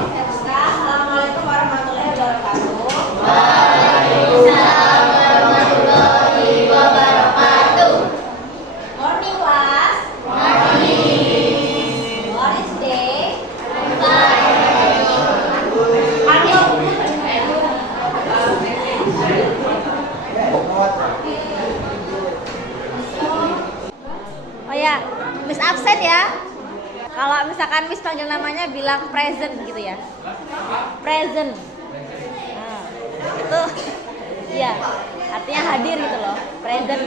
Assalamualaikum warahmatullahi wabarakatuh. Waalaikumsalam warahmatullahi wabarakatuh. Morning class. Morning. What is day? Oh ya, Miss absen ya. Kalau misalkan Miss panggil namanya bilang present gitu ya. Present. Nah, itu ya, artinya hadir gitu loh. Present.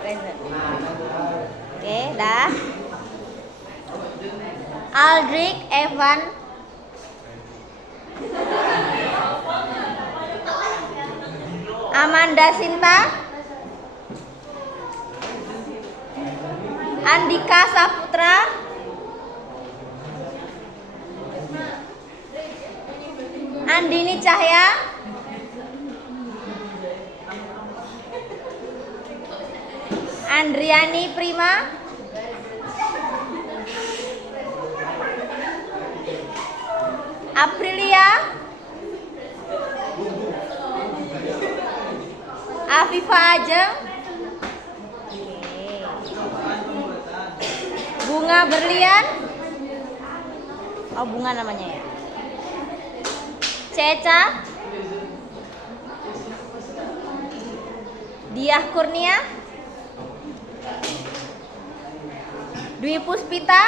Present. Oke, dah. Aldrich Evan Amanda Sinta Andika Saputra Andini Cahya Andriani Prima Aprilia Afifa Ajeng Bunga Berlian. Oh, Bunga namanya ya. Ceca Diah Kurnia Dwi Puspita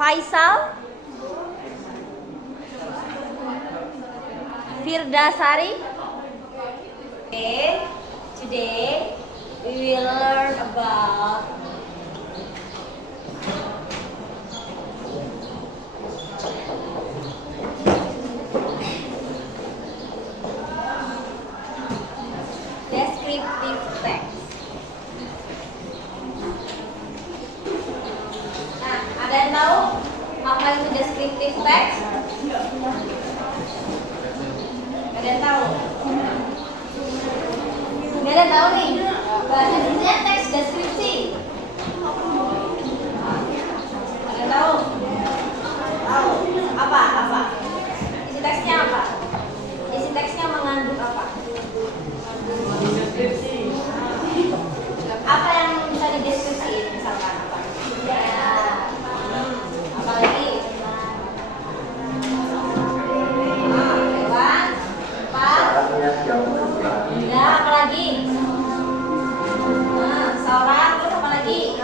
Faisal Firdasari. Okay, today we will learn about descriptive text. Nah, ada yang tahu apa itu descriptive text? Ada yang tahu? Nggak ada yang tahu nih. Bahasa Indonesia teks deskripsi. Ada yang tahu? Tahu? Apa? Apa? Isi teksnya apa? Isi teksnya mengandung apa? Apa yang bisa dideskripsiin? Misalkan apa? Apa lagi? Hewan? Apa? Ya, apa lagi? Seorang, terus apa lagi?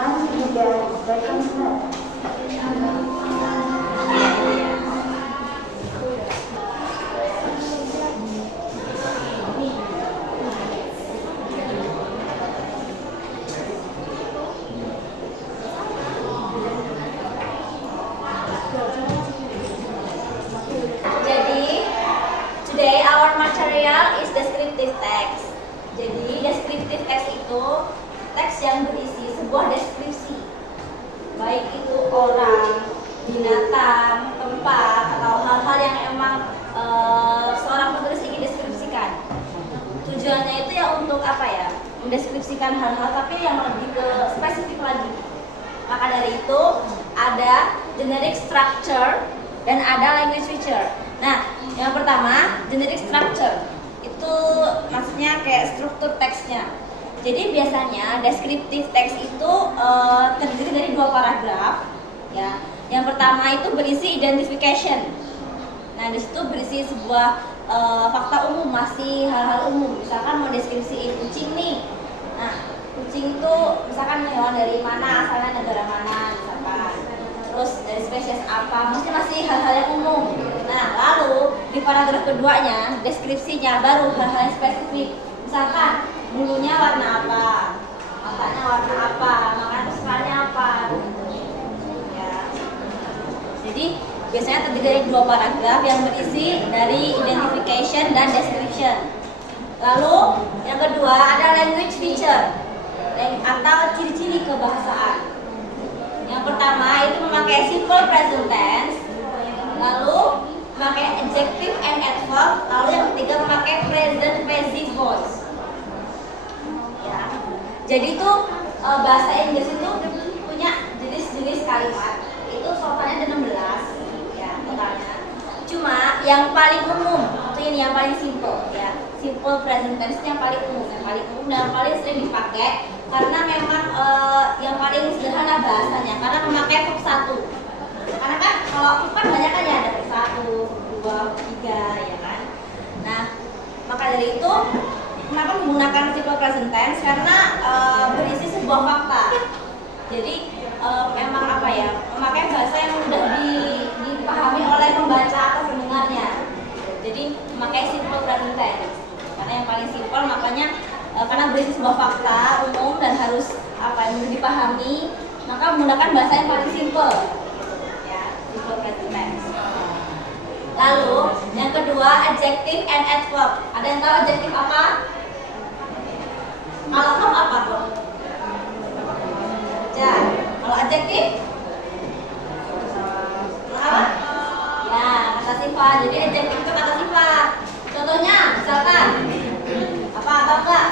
Jadi, today our material is descriptive text. Jadi, descriptive text itu teks yang berisi sebuah deskripsi, baik itu orang, binatang, tempat, atau hal-hal yang emang seorang penulis ingin deskripsikan. Tujuannya itu ya untuk apa ya? Mendeskripsikan hal-hal tapi yang lebih ke spesifik lagi. Maka dari itu ada generic structure dan ada language feature. Nah, yang pertama generic structure itu maksudnya kayak struktur teksnya. Jadi biasanya descriptive text itu terdiri dari 2 paragraf, ya. Yang pertama itu berisi identification. Nah, di situ berisi sebuah fakta umum, masih hal-hal umum. Misalkan mau deskripsiin kucing nih. Nah, kucing itu misalkan hewan dari mana, asalnya negara mana, misalkan. Terus dari spesies apa, masih hal-hal yang umum. Nah, lalu di paragraf keduanya, deskripsinya baru hal-hal yang spesifik. Misalkan bulunya warna apa, matanya warna apa, makan kesukaannya apa, ya. Jadi biasanya terdiri dari 2 paragraf yang berisi dari identification dan description. Lalu yang kedua ada language feature atau ciri-ciri kebahasaan. Yang pertama itu memakai simple present tense, lalu memakai adjective and adverb, lalu yang ketiga memakai present passive voice. Ya. Jadi itu bahasa Inggris itu yang paling umum itu ini yang paling simple ya. Simple present tense yang paling umum, dan paling sering dipakai karena memang yang paling sederhana bahasanya karena memakai verb satu. Karena kan kalau verb kan banyak kan ya ada verb 1, 2, 3 ya kan. Nah, maka dari itu kenapa menggunakan simple present tense karena berisi sebuah fakta. Jadi memang apa ya, memakai bahasa yang mudah dipahami oleh pembaca atau pendengarnya. Jadi memakai simple present tense karena yang paling simple, makanya karena berisi sebuah fakta umum dan harus apa yang mudah dipahami, maka menggunakan bahasa yang paling simple ya, simple present tense. Lalu yang kedua, adjective and adverb. Ada yang tahu adjective apa? Kalau verb apa tuh? Ya, kalau adjektif apa? Ya, kata sifat. Jadi adjektif itu kata sifat. Contohnya, misalkan apa enggak?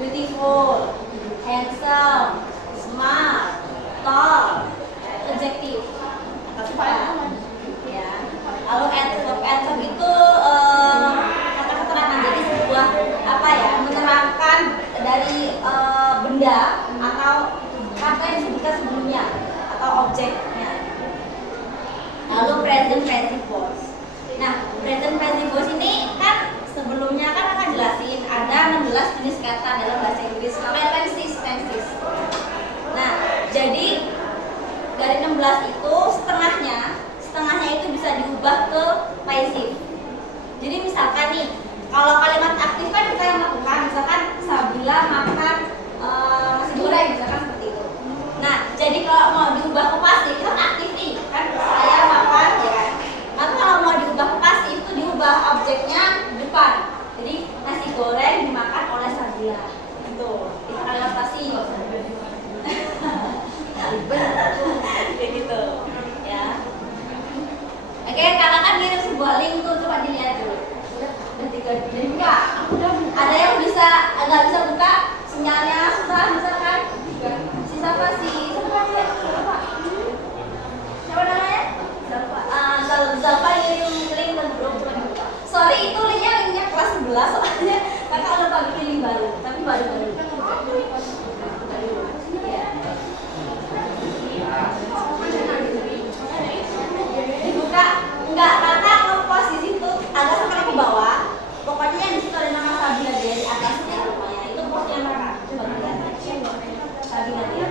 Beautiful, handsome, smart, tall. Adjektif. Kata sifat. Ya. Lalu adverb itu kata keterangan. Jadi sebuah apa ya? Menerangkan dari benda atau kata yang disebutkan sebelumnya atau objeknya. Lalu present passive voice. Nah, present passive voice ini kan sebelumnya kan akan jelasin ada 16 jenis kata dalam bahasa Inggris. Namanya tenses. Nah, jadi dari 16 itu setengahnya itu bisa diubah ke passive. Jadi misalkan nih, kalau kalimat aktif kan kita yang lakukan, misalkan Sabila makan nasi goreng misalkan seperti itu. Nah, jadi kalau mau diubah ke pasif itu aktif nih, kan saya makan ya kan. Tapi kalau mau diubah ke pasif itu diubah objeknya depan. Jadi nasi goreng dimakan oleh Sabila. Itu kalimat pasif. Kayak gitu ya. Oke, kakak kan ngirim sebuah link tuh, coba dilihat dulu. Udah 3 buka. Ada yang nggak bisa buka, sinyalnya susah misalkan. Si siapa sih? Siapa namanya? Zalfa ngirim link dan belum coba dibuka. Sorry, itu linknya kelas 11 soalnya kakak udah bikin link baru, tapi baru. Dibuka enggak, kakak ngepost di situ agak sampai ke bawah. Pokoknya yang di situ ada nama Sabila dia di atasnya rupanya. Itu postnya mereka. Coba lihat. Sabila dia.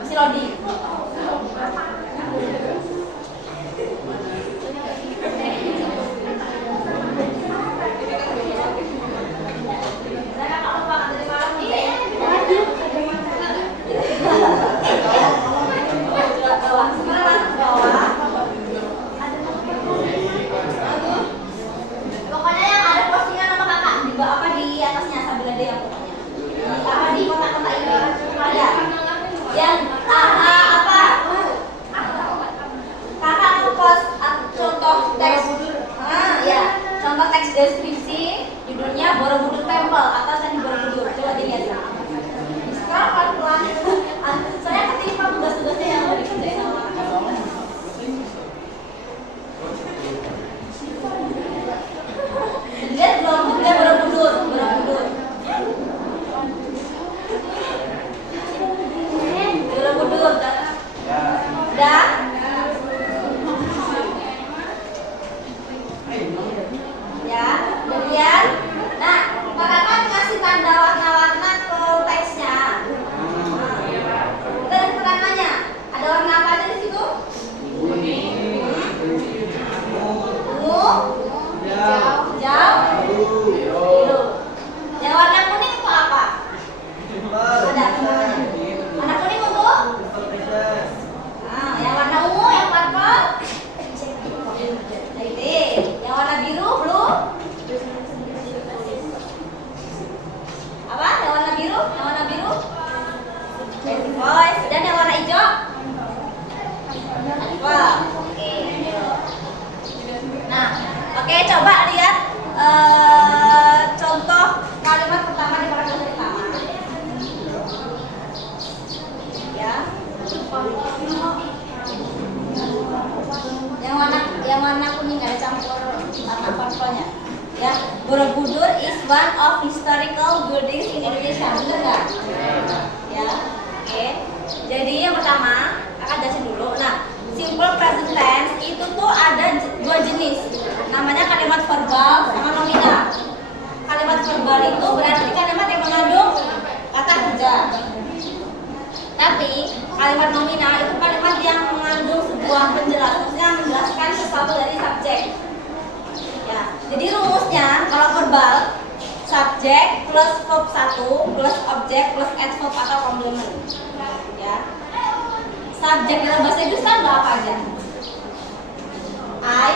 Masih loading. Pokoknya yang ada postingan nama kakak di atasnya Sabila dia yang pokoknya. Di kota-kota ini ada yang apa? Kakak ngepost contoh teks, ya, contoh teks deskripsi judulnya Borobudur Temple atau Candi Borobudur. Coba dilihat. Sekarang pelan-pelan. Saya ketimpa tugas-tugasnya yang mau dikerjain sama kakak. Lihat belum? Dia Borobudur. Udah? Ya, kemudian nah, kakak kan kasih tanda warna-warna ke teksnya. Kita lihat keterangannya. Ada warna apa aja di situ? Ungu, hijau, biru. Yang warna kuning itu apa? Ada keterangannya. Warna kuning ungu. Yang warna ungu, yang purple. Yang warna biru, blue. Apa? Yang warna biru? Voice. Dan yang warna hijau? Wow. Nah, oke, coba lihat contoh kalimat pertama di paragraf pertama. Ya. Yang warna Ya, Borobudur is one of historical buildings in Indonesia. Benar nggak? Ya, oke. Jadi yang pertama akan jelasin dulu. Nah, simple present tense itu tuh ada dua jenis. Namanya kalimat verbal sama nominal. Kalimat verbal itu berarti kalimat yang mengandung kata kerja. Tapi kalimat nominal itu kalimat yang mengandung sebuah penjelasan, maksudnya menjelaskan sesuatu dari subjek. Ya, jadi rumusnya kalau verbal subjek plus verb 1 plus objek plus adverb atau komplement. Ya. Subjek dalam bahasa Inggris kan apa aja? I,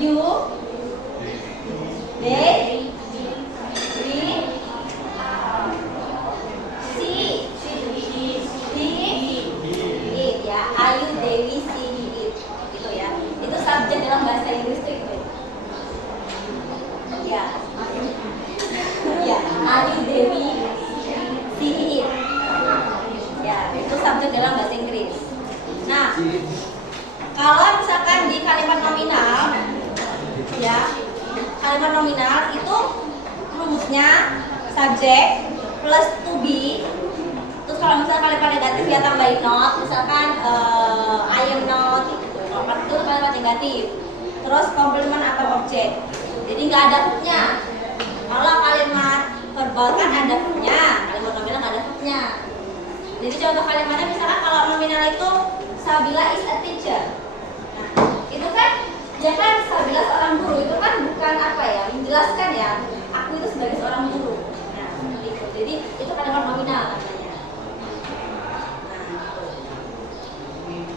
you, they, we, she, it ya. Ayu, Dewi, she, it. Gitu ya. Itu subjek dalam bahasa Inggris itu. Ya. Ya, Ayu, Dewi, she, it. Ya, itu subjek dalam bahasa Inggris. Nah, kalau misalkan di kalimat nominal, ya, kalimat nominal itu rumusnya subjek plus to be. Terus kalau misalkan kalimat negatif ya tambahin not, misalkan I am not, gitu. Itu kalimat negatif. Terus komplement atau objek. Jadi nggak ada verb-nya. Kalau kalimat verbal kan ada verb-nya, kalimat nominal nggak ada verb-nya. Jadi contoh kalimatnya misalkan kalau nominal itu Sabila is a teacher. Nah, itu kan dia kan Sabila seorang guru, itu kan bukan apa ya, menjelaskan ya, aku itu sebagai seorang guru. Nah, seperti itu. Jadi itu kalimat nominal namanya.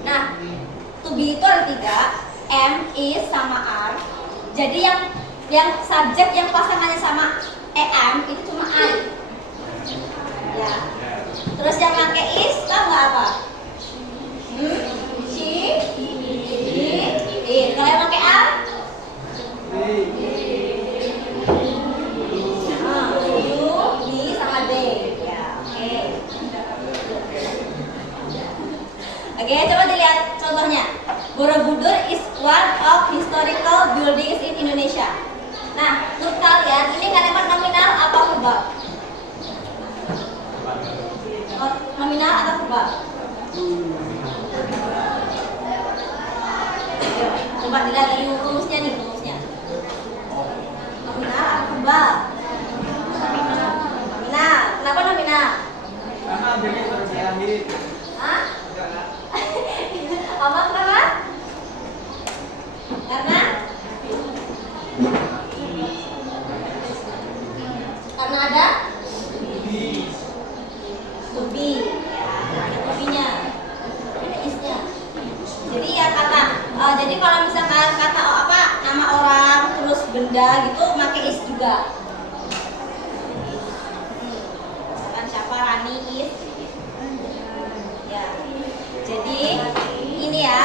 Nah, to be itu ada 3, am, is, sama are. Jadi yang subjek yang pasangannya sama am itu cuma I. Ya. Terus yang pakai is tau nggak apa? She, it. Kalau yang pakai are? You, me, sama they. Ya, oke. Oke, coba dilihat contohnya. Borobudur is one of historical buildings in Indonesia. Nah, untuk kalian ini kalimat nominal apa verbal? Nominal atau verbal? Coba dilihat dari rumusnya nih, rumusnya. Nominal atau verbal? Nominal. Kenapa nominal? Karena jadi terjadi. Hah? Apa kenapa? Karena ada to be, ada to be-nya, ada is-nya. Jadi ya jadi kalau misalkan kata apa nama orang terus benda gitu pakai is juga. Misalkan siapa Rani is. Ya. Jadi ini ya.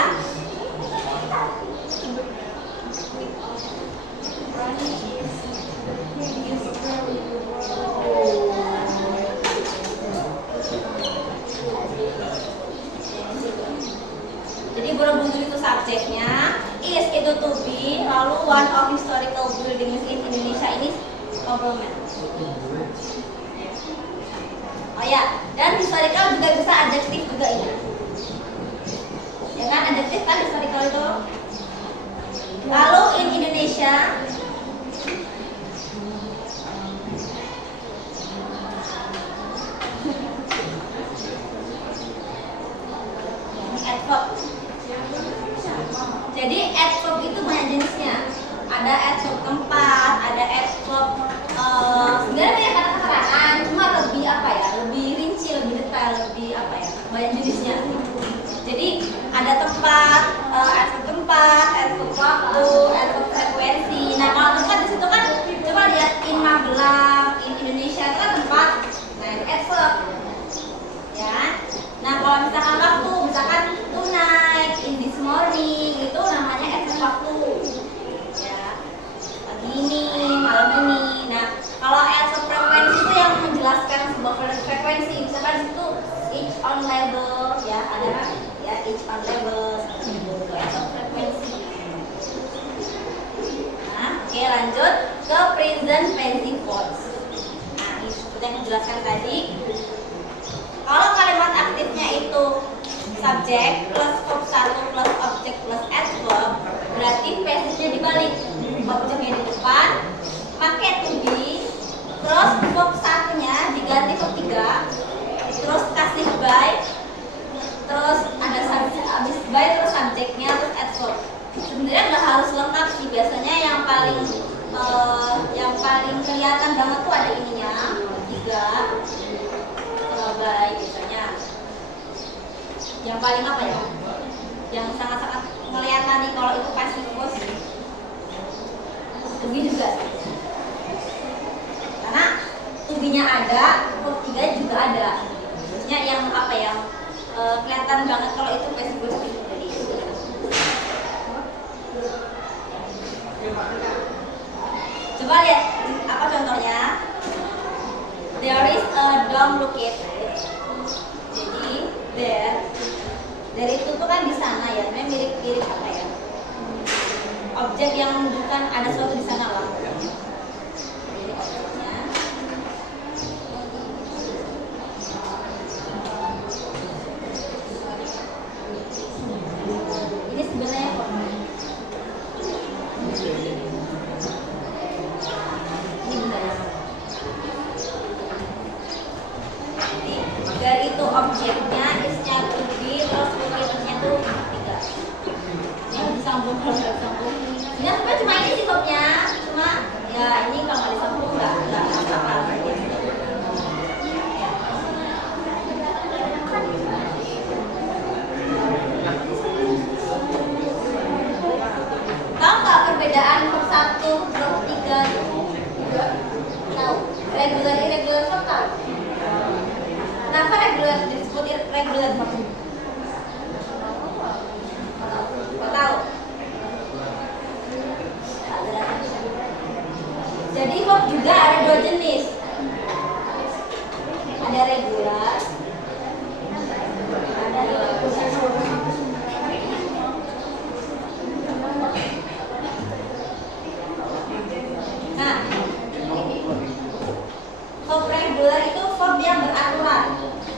Jadi Borobudur itu subjeknya, is itu to be, lalu one of historical buildings in Indonesia ini komplement. Oh ya, dan historical juga bisa adjektif juga ini. Ya kan, adjektif kan historical itu. Lalu in Indonesia adverb. Jadi adverb itu banyak jenisnya. Ada adverb tempat, ada adverb sebenarnya banyak kata keterangan, cuma lebih apa ya, lebih rinci, lebih detail, lebih apa ya, banyak jenisnya. Jadi ada tempat, adverb tempat, adverb waktu, adverb frekuensi. Nah kalau tempat di situ kan coba lihat in Magelang, in Indonesia itu kan tempat. Nah itu adverb. Ya. Nah kalau misalkan waktu, misalkan tonight, in this morning, itu namanya adverb waktu. Ya. Pagi ini, malam ini. Nah kalau adverb frekuensi itu yang menjelaskan sebuah frekuensi. Misalkan di situ each on level, ya ada kan? Ya each on level, itu adverb frekuensi. Nah Oke, lanjut ke present passive voice. Nah, ini seperti yang dijelaskan tadi. Kalau kalimat aktifnya itu subjek plus verb 1 plus objek plus adverb, berarti passivenya dibalik. Objeknya di depan, pakai to be, terus verb 1-nya diganti verb 3, terus kasih by, terus ada habis by terus subjeknya terus adverb. Sebenarnya nggak harus lengkap sih, biasanya yang paling kelihatan banget tuh ada ininya 3 by biasanya. Yang paling apa ya? Yang sangat-sangat kelihatan nih kalau itu passive voice. To be juga sih. Karena to be-nya ada, verb 3 juga ada. Maksudnya yang apa ya? Kelihatan banget kalau itu passive voice itu tadi. Coba lihat apa contohnya. There is a dog located. Jadi there itu tuh kan di sana ya, sebenarnya mirip-mirip apa ya? Objek yang menunjukkan ada sesuatu di sana lah. Jadi objeknya. Ini sebenarnya apa? Dari itu objeknya isnya to be, terus located-nya tuh 3. Ini disambung kalau nggak disambung. Ini sebenarnya cuma ini sih verbnya, cuma ya ini kalau nggak disambung nggak apa-apa. Tahu nggak perbedaan verb 1, verb 3? Tahu? Regular, irregular verb tahu? Kenapa regular disebut regular verb? Kau tahu? Jadi verb juga ada 2 jenis. Ada regular, ada irregular. Nah, verb regular itu verb yang beraturan.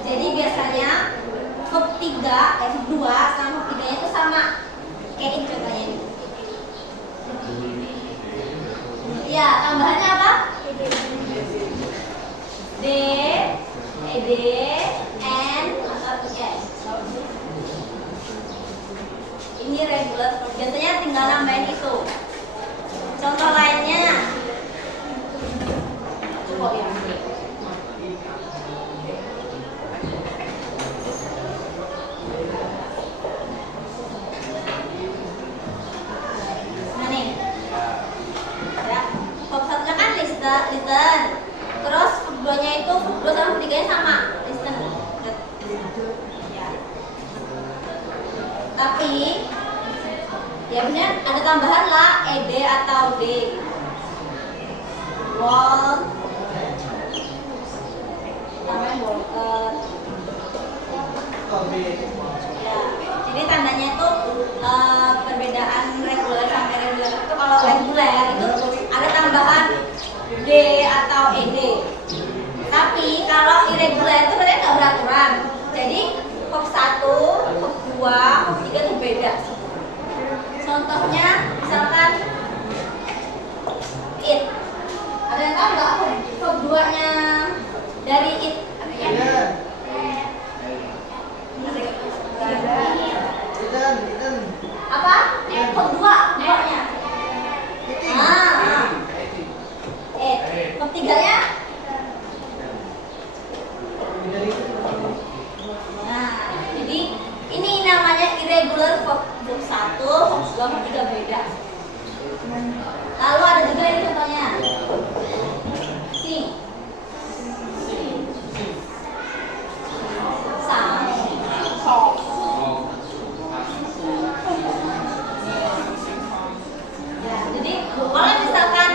Jadi biasanya verb 3, verb 2 sama verb 3 itu sama. Kayak ini contohnya ini. Ya, tambahannya apa? D, ed, and, atau s. Ini regular verb. Biasanya tinggal nambahin itu. Contoh lainnya. Coba ya. Listen. Terus verb 2-nya itu verb 2 sama verb 3-nya sama. Listen. Ya. Tapi ya benar ada tambahan lah ed atau d. Wall. Tambahan walker. Ya. Jadi tandanya itu perbedaan reguler sama irregular itu kalau reguler itu ada tambahan D atau ED. Tapi kalau irregular itu sebenarnya nggak beraturan. Jadi verb 1, verb 2, verb 3 itu beda. Contohnya misalkan it. Ada yang tahu nggak verb 2-nya dari it? Apa? Verb 2-nya. Verb 3-nya? Nah, jadi ini namanya irregular verb 1, verb 2, verb 3 beda. Lalu ada juga ini contohnya. Sing. Sang. Sok. Ya, jadi kalau misalkan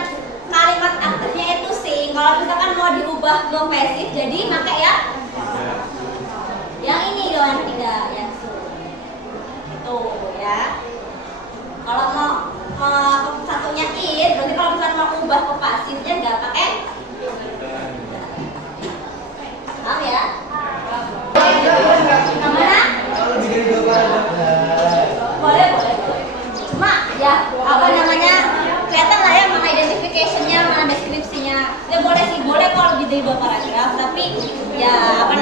kalimat aktifnya itu sing, kalau misalkan mau diubah ke pasif, jadi pakai ya yang ini dong, yang 3, yang su. Itu ya. Kalau mau satunya it, berarti kalau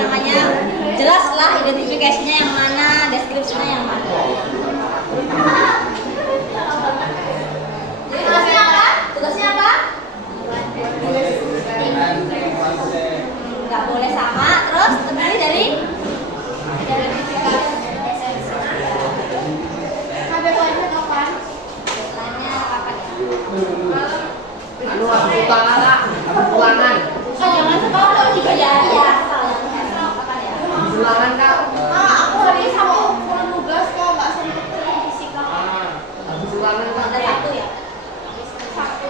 namanya, jelas lah identifikasinya yang mana, deskripsinya yang mana. Jadi tugasnya apa? Tugasnya apa? Nggak boleh sama, terus terdiri dari deadline-nya kapan ya? Ulangan. Jangan sekolah juga ya. Iya, kapan ya? Ulangan kak. Aku hari Sabtu pulang tugas kok nggak sempet fisika. Habis ulangan kak. Ada Sabtu ya? Sabtu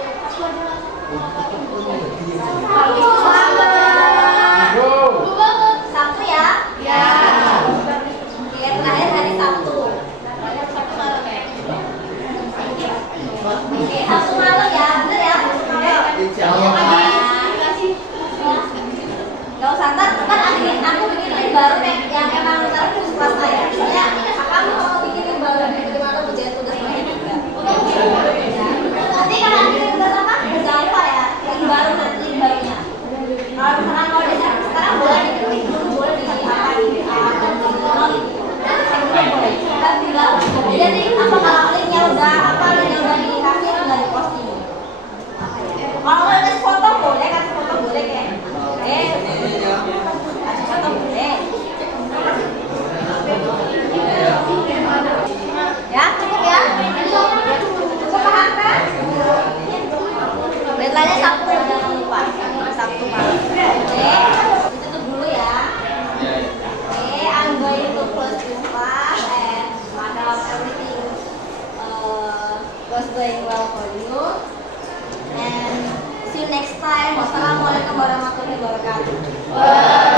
ada. Sabtu ya? Ya. Oke, terakhir hari Sabtu. Sabtu malam ya? Oke, Sabtu malam ya, bener ya? Gak usah ntar, kan aku bikin link baru yang emang ntar khusus kelas saya. Ya, kamu mau bikin link baru bagaimana ujian tugas lain juga. Nanti kalau nanti tugas apa? Jangan lupa ya, link baru nanti link barunya. Kalau misalkan mau desain sekarang boleh diketik dulu, boleh di apa di dan di nol gitu. Boleh. Kita tinggal. Jadi apa kalau linknya udah dikasih tinggal di posting. Kalau udah kasih foto boleh kayak. Kasih foto boleh. Ya, cukup ya? Cukup paham kan? Deadline-nya Sabtu, jangan lupa. Sabtu malam. Oke, ditutup dulu ya. Oke, I'm going to close this class and I hope everything was going well for you. And see you next time. Wassalamualaikum warahmatullahi wabarakatuh.